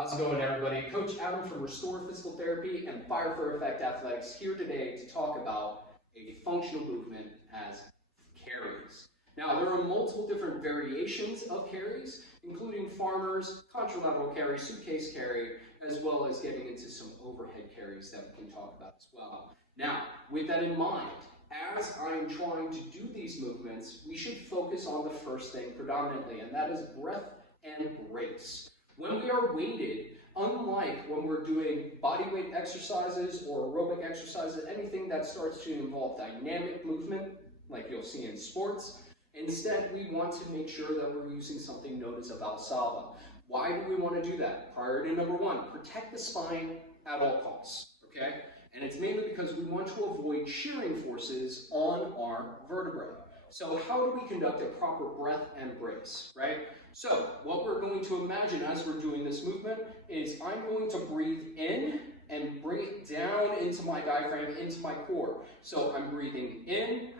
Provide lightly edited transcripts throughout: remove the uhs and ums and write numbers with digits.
How's it going, everybody? Coach Adam from Restore Physical Therapy and Fire for Effect Athletics here today to talk about a functional movement as carries. Now, there are multiple different variations of carries, including farmers, contralateral carry, suitcase carry, as well as getting into some overhead carries that we can talk about as well. Now, with that in mind, as I'm trying to do these movements, we should focus on the first thing predominantly, and that is breath and brace. When we are weighted, unlike when we're doing body weight exercises or aerobic exercises, anything that starts to involve dynamic movement, like you'll see in sports, instead we want to make sure that we're using something known as a Valsalva. Why do we want to do that? Priority number one, protect the spine at all costs, okay? And it's mainly because we want to avoid shearing forces on our vertebrae. So how do we conduct a proper breath and brace, right? So what we're going to imagine as we're doing this movement is I'm going to breathe in and bring it down into my diaphragm, into my core. So I'm breathing in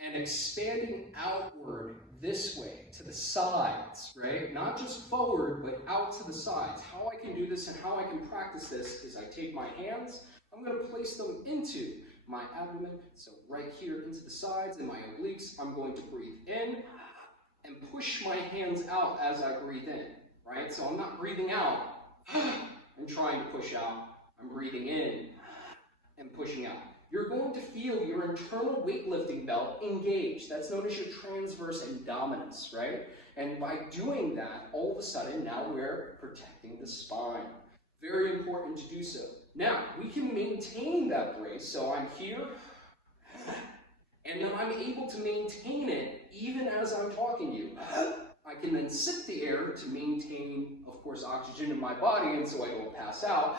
and expanding outward this way to the sides, right? Not just forward, but out to the sides. How I can do this and how I can practice this is I take my hands, I'm going to place them into my abdomen, so right here into the sides and my obliques. I'm going to breathe in and push my hands out as I breathe in, right? So I'm not breathing out and trying to push out. I'm breathing in and pushing out. You're going to feel your internal weightlifting belt engaged. That's known as your transverse abdominis, right? And by doing that, all of a sudden, now we're protecting the spine. Very important to do so. Now, we can maintain that brace, so I'm here, and then I'm able to maintain it even as I'm talking to you. I can then sip the air to maintain, of course, oxygen in my body, and so I don't pass out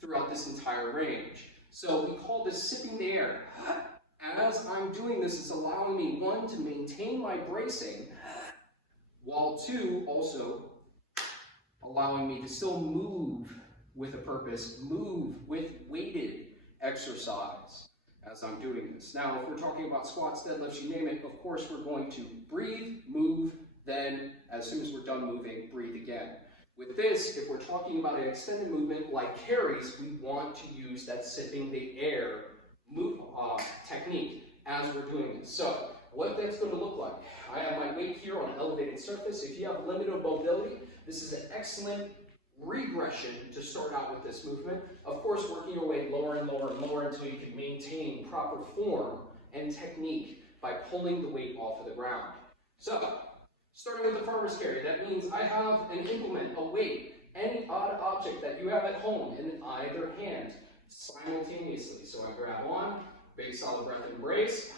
throughout this entire range. So we call this sipping the air. As I'm doing this, it's allowing me, one, to maintain my bracing, while two, also allowing me to still move with a purpose, move with weighted exercise as I'm doing this. Now, if we're talking about squats, deadlifts, you name it, of course, we're going to breathe, move, then as soon as we're done moving, breathe again. With this, if we're talking about an extended movement like carries, we want to use that sipping the air technique as we're doing this. So, what that's going to look like, I have my weight here on an elevated surface. If you have limited mobility, this is an excellent regression to start out with this movement. Of course, working your way lower and lower and lower until you can maintain proper form and technique by pulling the weight off of the ground. So, starting with the farmer's carry, that means I have an implement, a weight, any odd object that you have at home in either hand simultaneously. So I grab on, big solid breath and brace,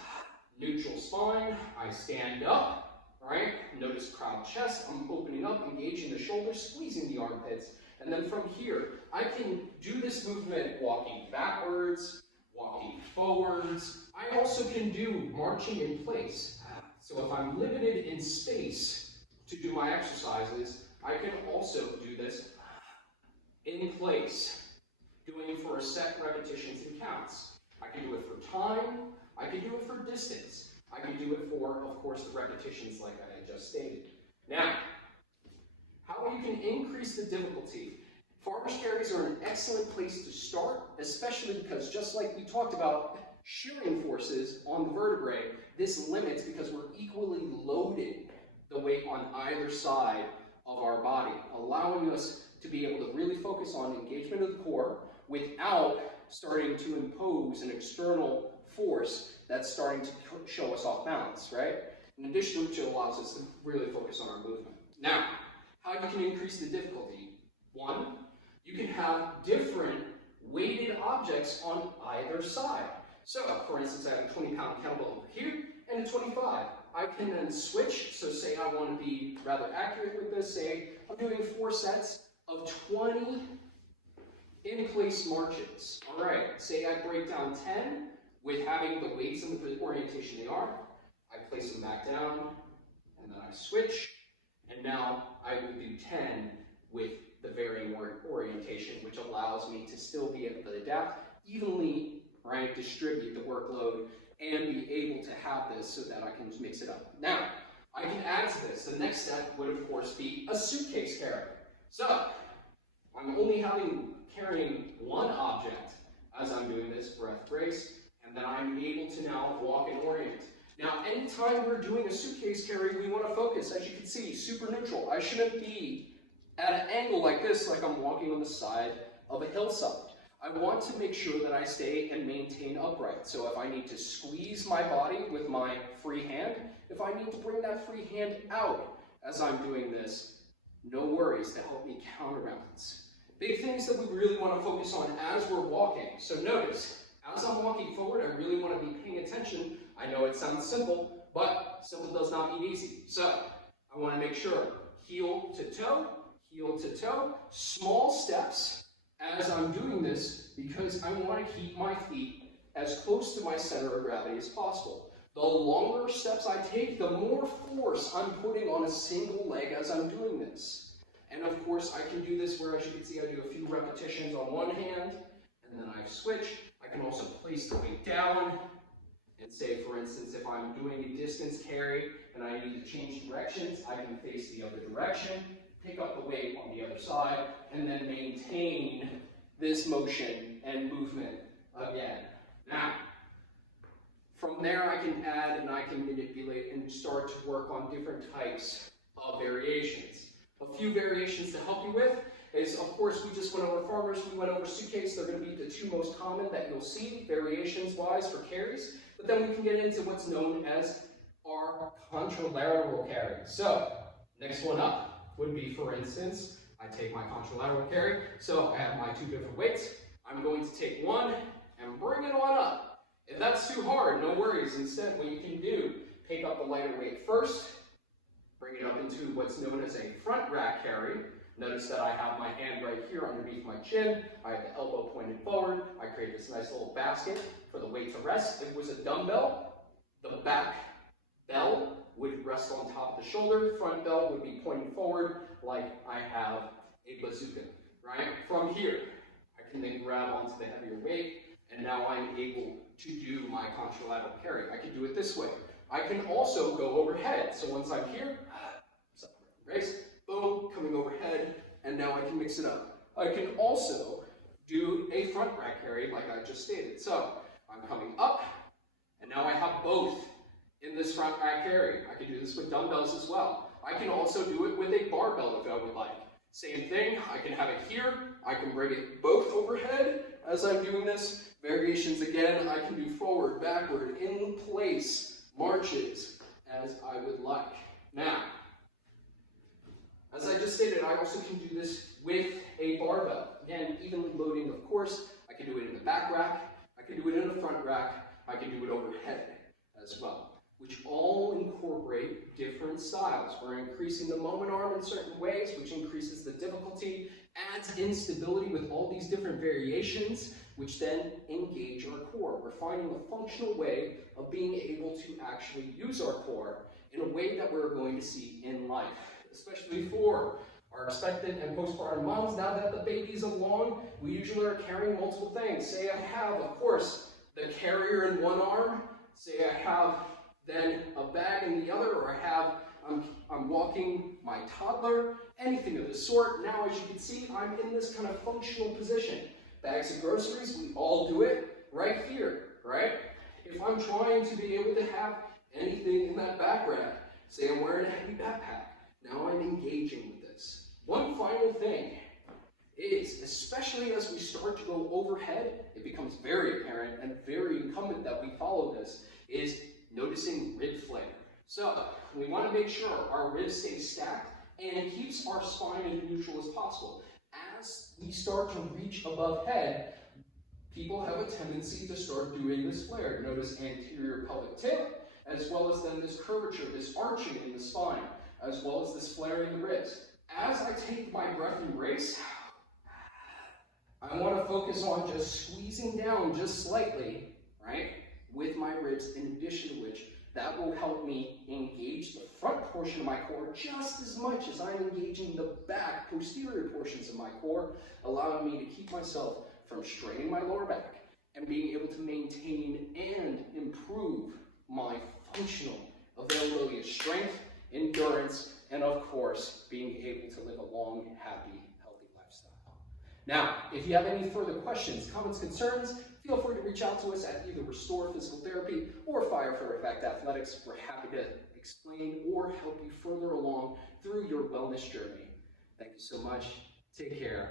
neutral spine, I stand up. Right? Notice proud chest, I'm opening up, engaging the shoulders, squeezing the armpits, and then from here, I can do this movement walking backwards, walking forwards. I also can do marching in place. So if I'm limited in space to do my exercises, I can also do this in place, doing for a set repetitions and counts. I can do it for time, I can do it for distance. I can do it for, of course, the repetitions like I had just stated. Now, how you can increase the difficulty. Farmer's carries are an excellent place to start, especially because just like we talked about shearing forces on the vertebrae, this limits because we're equally loaded the weight on either side of our body, allowing us to be able to really focus on engagement of the core without starting to impose an external force that's starting to show us off balance, right? In addition, which allows us to really focus on our movement. Now, how you can increase the difficulty? One, you can have different weighted objects on either side. So, for instance, I have a 20-pound kettlebell over here and a 25. I can then switch, so say I want to be rather accurate with this, say I'm doing 4 sets of 20 in-place marches. All right, say I break down 10, with having the weights in the orientation they are, I place them back down, and then I switch, and now I will do 10 with the varying orientation, which allows me to still be able to adapt, evenly, right, distribute the workload, and be able to have this so that I can mix it up. Now, I can add to this. The next step would, of course, be a suitcase carry. So, I'm only carrying one object as I'm doing this breath brace, and then I'm able to now walk and orient. Now, anytime we're doing a suitcase carry, we want to focus, as you can see, super neutral. I shouldn't be at an angle like this, like I'm walking on the side of a hillside. I want to make sure that I stay and maintain upright. So if I need to squeeze my body with my free hand, if I need to bring that free hand out as I'm doing this, no worries to help me counterbalance. Big things that we really want to focus on as we're walking. So notice, as I'm walking forward, I really want to be paying attention. I know it sounds simple, but simple does not mean easy. So I want to make sure, heel to toe, small steps as I'm doing this, because I want to keep my feet as close to my center of gravity as possible. The longer steps I take, the more force I'm putting on a single leg as I'm doing this. And of course, I can do this where, as you can see, I do a few repetitions on one hand, and then I switch. I can also place the weight down, and say, for instance, if I'm doing a distance carry and I need to change directions, I can face the other direction, pick up the weight on the other side, and then maintain this motion and movement again. Now, from there I can add and I can manipulate and start to work on different types of variations. A few variations to help you with is, of course, we just went over farmers, we went over suitcase. They're going to be the two most common that you'll see variations-wise for carries. But then we can get into what's known as our contralateral carry. So, next one up would be, for instance, I take my contralateral carry. So I have my two different weights. I'm going to take one and bring it on up. If that's too hard, no worries. Instead, what you can do, pick up the lighter weight first, bring it up into what's known as a front rack carry. Notice that I have my hand right here underneath my chin. I have the elbow pointed forward. I create this nice little basket for the weight to rest. If it was a dumbbell, the back bell would rest on top of the shoulder. Front bell would be pointing forward like I have a bazooka, right? From here, I can then grab onto the heavier weight, and now I'm able to do my contralateral carry. I can do it this way. I can also go overhead. So once I'm here, raise, boom, coming overhead, and now I can mix it up. I can also do a front rack carry like I just stated. So I'm coming up, and now I have both in this front rack carry. I can do this with dumbbells as well. I can also do it with a barbell if I would like. Same thing, I can have it here. I can bring it both overhead as I'm doing this. Variations again, I can do forward, backward, in place, marches, as I would like. Now, as I just stated, I also can do this with a barbell. Again, evenly loading, of course. I can do it in the back rack. I can do it in the front rack. I can do it overhead as well, which all incorporate different styles. We're increasing the moment arm in certain ways, which increases the difficulty, adds instability with all these different variations, which then engage our core. We're finding a functional way of being able to actually use our core in a way that we're going to see in life, especially for our expectant and postpartum moms. Now that the baby's along, we usually are carrying multiple things. Say I have, of course, the carrier in one arm. Say I have then a bag in the other, or I'm walking my toddler, anything of the sort. Now, as you can see, I'm in this kind of functional position. Bags of groceries, we all do it right here, right? If I'm trying to be able to have anything in that back rack, say I'm wearing a heavy backpack, now I'm engaging with this. One final thing is, especially as we start to go overhead, it becomes very apparent and very incumbent that we follow this, is noticing rib flare. So we want to make sure our ribs stay stacked and keeps our spine as neutral as possible. As we start to reach above head, people have a tendency to start doing this flare. Notice anterior pelvic tip, as well as then this curvature, this arching in the spine, as well as this flaring the ribs. As I take my breath and brace, I want to focus on just squeezing down just slightly, right, with my ribs, in addition to which that will help me engage the front portion of my core just as much as I'm engaging the back, posterior portions of my core, allowing me to keep myself from straining my lower back and being able to maintain and improve my functional availability of strength endurance, and of course, being able to live a long, happy, healthy lifestyle. Now, if you have any further questions, comments, concerns, feel free to reach out to us at either Restore Physical Therapy or Fire for Effect Athletics. We're happy to explain or help you further along through your wellness journey. Thank you so much. Take care.